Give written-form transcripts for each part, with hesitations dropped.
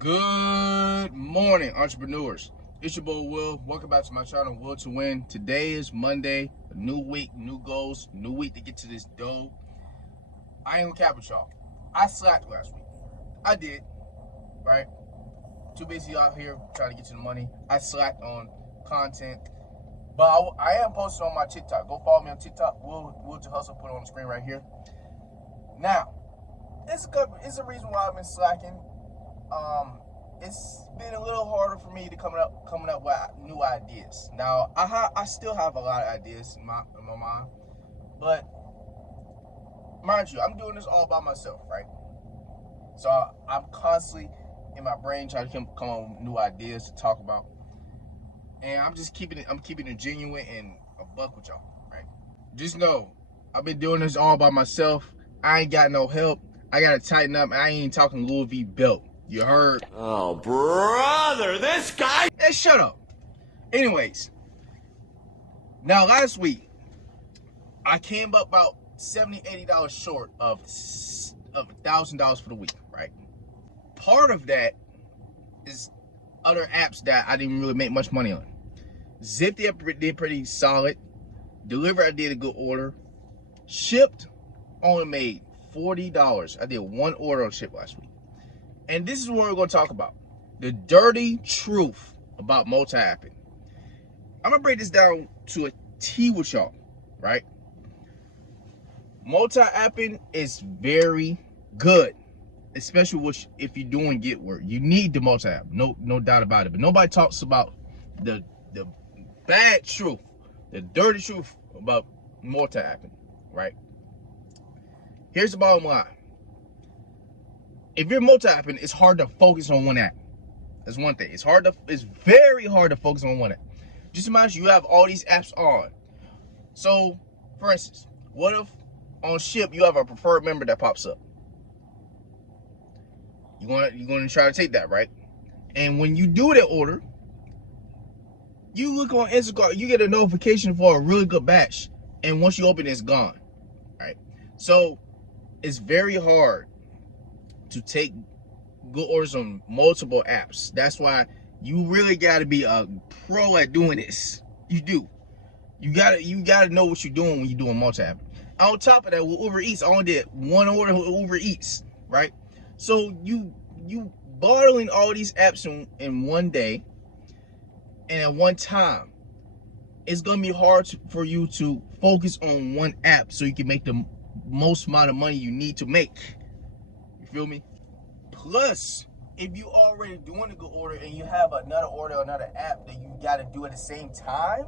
Good morning, entrepreneurs. It's your boy Will. Welcome back to my channel, Will to Win. Today is Monday, a new week, new goals, new week to get to this dough. I ain't gonna cap with y'all. I slacked last week. I did, right? Too busy out here trying to get to the money. I slacked on content, but I am posting on my TikTok. Go follow me on TikTok. Will to Hustle. Put it on the screen right here. Now, it's a reason why I've been slacking. It's been a little harder for me to coming up with new ideas. Now, I still have a lot of ideas in my mind, but mind you, I'm doing this all by myself, right? So I'm constantly in my brain trying to come up with new ideas to talk about, and I'm keeping it genuine and a buck with y'all, right? Just know, I've been doing this all by myself. I ain't got no help. I gotta tighten up. I ain't talking Louis V belt. You heard? Oh, brother, this guy. Hey, shut up. Anyways, now last week, I came up about $70, $80 short of $1,000 for the week, right? Part of that is other apps that I didn't really make much money on. Zifty I did pretty solid. Deliver, I did a good order. Shipped, only made $40. I did one order on Ship last week. And this is what we're going to talk about. The dirty truth about multi-apping. I'm going to break this down to a T with y'all, right? Multi-apping is very good, especially if you're doing get work. You need the multi-app, no doubt about it. But nobody talks about the bad truth, the dirty truth about multi-apping, right? Here's the bottom line. If you're multi-apping, it's hard to focus on one app. That's one thing. It's very hard to focus on one app. Just imagine you have all these apps on. So, for instance, what if on Ship you have a preferred member that pops up? You're gonna try to take that, right? And when you do that order, you look on Instacart, you get a notification for a really good batch, and once you open it, it's gone, right? So it's very hard to take good orders on multiple apps. That's why you really got to be a pro at doing this. You do. You gotta know what you're doing when you're doing multi-app. On top of that, with Uber Eats, I only did one order with Uber Eats, right? So you bottling all these apps in one day and at one time. It's gonna be hard for you to focus on one app so you can make the most amount of money you need to make. You feel me? Plus, if you already doing a good order and you have another order, another app that you gotta do at the same time,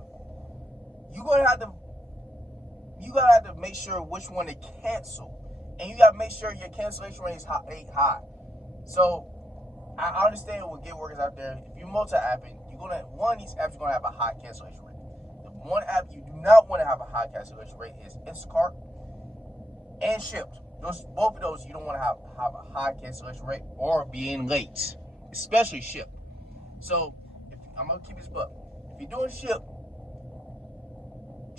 you're gonna have to make sure which one to cancel, and you gotta make sure your cancellation rate ain't high. So I understand with gig workers out there. If you're multi-apping, one of these apps you're gonna have a high cancellation rate. The one app you do not want to have a high cancellation rate is Instacart and Shipped. Both of those you don't want to have a high cancellation rate or being late, especially Ship. So I'm gonna keep this book. If you're doing Ship,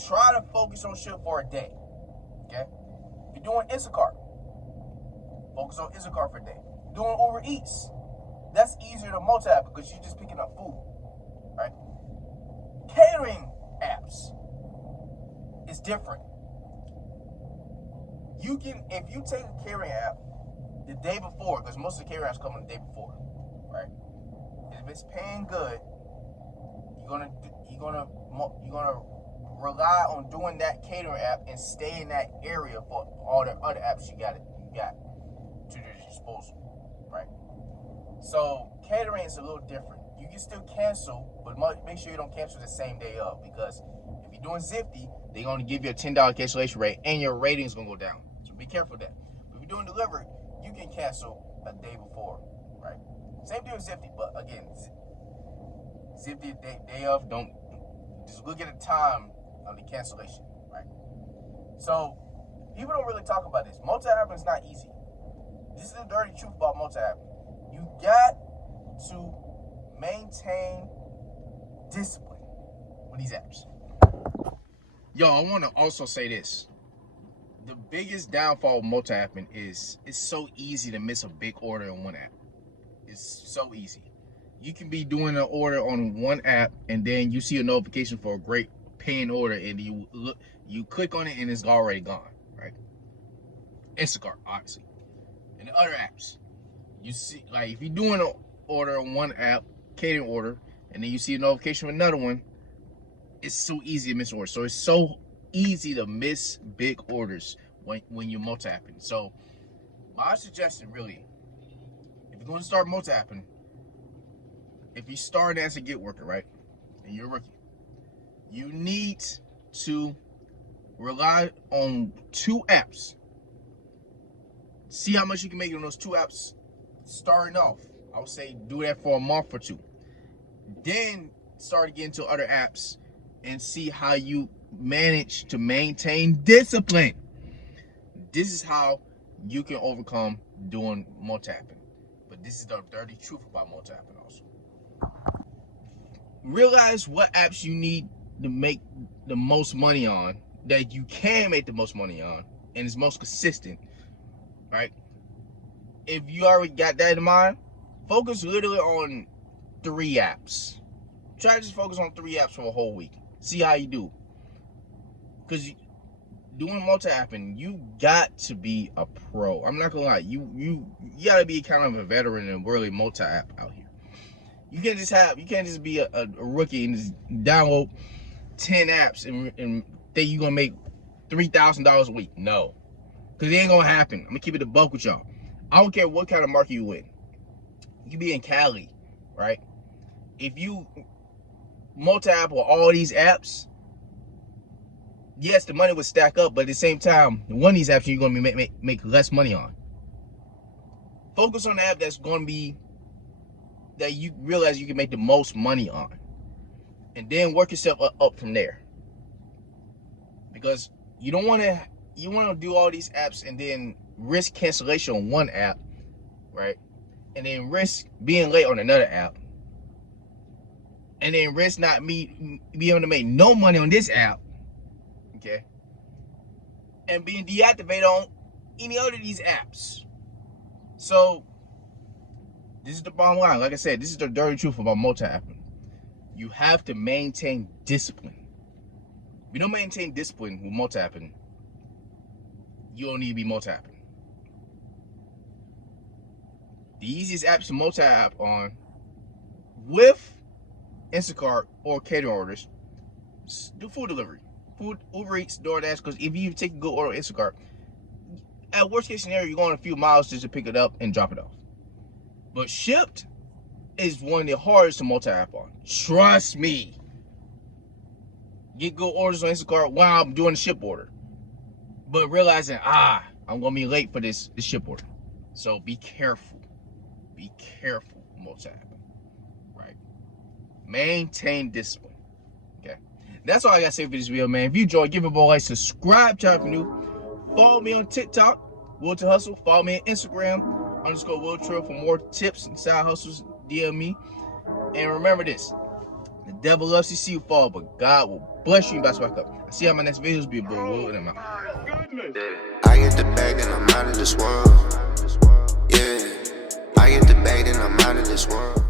try to focus on Ship for a day. Okay. If you're doing Instacart, focus on Instacart for a day. If you're doing Uber Eats, that's easier to multi-app because you're just picking up food, right? Catering apps is different. If you take a catering app the day before, because most of the catering apps come on the day before, right? If it's paying good, you're gonna rely on doing that catering app and stay in that area for all the other apps you got to your disposal, right? So catering is a little different. You can still cancel, but make sure you don't cancel the same day of, because if you're doing Zifty, they're gonna give you a $10 cancellation rate and your rating is gonna go down. So be careful of that. If you're doing delivery, you can cancel a day before, right? Same thing with Zifty, but again, Zifty day of, don't just look at the time of the cancellation, right? So people don't really talk about this. Multi-apping is not easy. This is the dirty truth about multi-apping. You got to maintain discipline with these apps. Yo, I want to also say this. The biggest downfall of multi-apping is it's so easy to miss a big order in one app. It's so easy. You can be doing an order on one app, and then you see a notification for a great paying order, and you click on it, and it's already gone, right? Instacart, obviously, and the other apps. You see, like if you're doing an order on one app, catering order, and then you see a notification from another one, it's so easy to miss orders. So it's so easy to miss big orders when you're multi-apping. So my suggestion, really, if you're going to start multi-apping, if you start as a gig worker, right, and you're a rookie, you need to rely on 2 apps. See how much you can make on those 2 apps starting off. I would say do that for a month or 2. Then start getting to other apps and see how you manage to maintain discipline. This is how you can overcome doing multi-apping. But this is the dirty truth about multi-apping also. Realize what apps you need to make the most money on, that you can make the most money on, and is most consistent, right? If you already got that in mind, focus literally on 3 apps. Try to just focus on 3 apps for a whole week. See how you do. Because doing multi-apping, you got to be a pro. I'm not gonna lie, you gotta be kind of a veteran and really multi-app out here. You can't just be a rookie and just download 10 apps and think you're gonna make $3,000 a week. No, because it ain't gonna happen. I'm gonna keep it a buck with y'all. I don't care what kind of market you in. You be in Cali, right? If you multi-app with all these apps, yes, the money would stack up, but at the same time, one of these apps you're going to make less money on. Focus on the app that's going to be, that you realize you can make the most money on. And then work yourself up from there. Because you want to do all these apps and then risk cancellation on one app, right? And then risk being late on another app. And then risk not being able to make no money on this app, okay? And being deactivated on any other of these apps. So, this is the bottom line. Like I said, this is the dirty truth about multi-apping. You have to maintain discipline. If you don't maintain discipline with multi-apping, you don't need to be multi-apping. The easiest apps to multi-app on with Instacart or catering orders, do food delivery. Food, Uber Eats, DoorDash, because if you take a good order on Instacart, at worst case scenario, you're going a few miles just to pick it up and drop it off. But Shipped is one of the hardest to multi-app on. Trust me. Get good orders on Instacart while I'm doing a ship order. But realizing, I'm going to be late for this ship order. So be careful. Be careful multi-apping. Right? Maintain discipline. Okay? That's all I got to say for this video, man. If you enjoyed, give it a like, subscribe, channel if you're new. Follow me on TikTok, Will to Hustle. Follow me on Instagram, _Will Trill for more tips and side hustles. DM me. And remember this. The devil loves to see you fall, but God will bless you and bounce back up. I'll see you on my next videos. Be a boy, Will, and I'm out. I get the bag and I'm out of this world. Yeah. I get the bag and I'm out of this world.